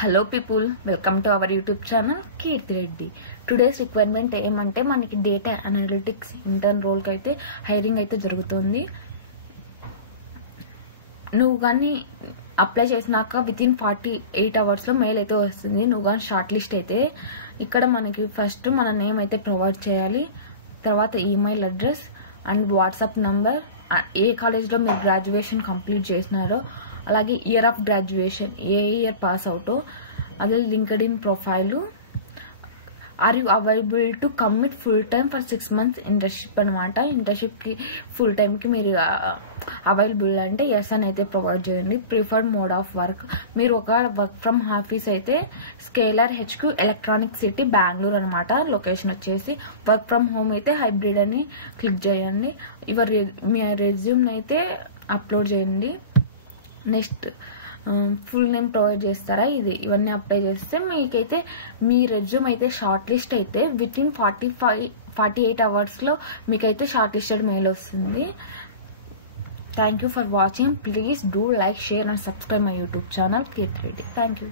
Hello people, welcome to our YouTube channel Keerthi Reddy. Today's requirement ఏమంటే మనకి data analytics intern రోల్కి అయితే హైరింగ్ అయితే జరుగుతుంది. నువ్వు కానీ అప్లై చేసినాక వితిన్ 48 అవర్స్లో మెయిల్ అయితే వస్తుంది. నువ్వు కానీ షార్ట్ లిస్ట్ అయితే ఇక్కడ మనకి ఫస్ట్ మన నేమ్ అయితే ప్రొవైడ్ చేయాలి. తర్వాత email address and WhatsApp number, ఏ కాలేజ్లో మీరు గ్రాడ్యుయేషన్ కంప్లీట్ చేసినారో, అలాగే ఇయర్ ఆఫ్ గ్రాడ్యుయేషన్, ఏ ఇయర్ పాస్ అవుటో, అదే LinkedIn profile, are you available to commit full time for 6 months internship అనమాట. ఇంటర్న్షిప్కి ఫుల్ టైంకి మీరు అవైలబుల్ అంటే ఎస్ అని అయితే ప్రొవైడ్ చేయండి. ప్రిఫర్డ్ మోడ్ ఆఫ్ వర్క్, మీరు ఒక వర్క్ ఫ్రమ్ ఆఫీస్ అయితే Scaler HQ electronic city Bengaluru అనమాట. లొకేషన్ వచ్చేసి వర్క్ ఫ్రమ్ హోమ్ అయితే హైబ్రిడ్ అని క్లిక్ చేయండి. మీ రెజ్యూమ్ అయితే అప్లోడ్ చేయండి. నెక్స్ట్ ఫుల్ నేమ్ ప్రొవైడ్ చేస్తారా, ఇవన్నీ అప్లై చేస్తే మీకైతే మీ రెజ్యూమ్ అయితే షార్ట్ లిస్ట్ అయితే వితిన్ 48 అవర్స్లో మీకైతే షార్ట్ లిస్టెడ్ మెయిల్ వస్తుంది. Thank you for watching. Please do like, share and subscribe my YouTube channel Keerthi Reddy. Thank you.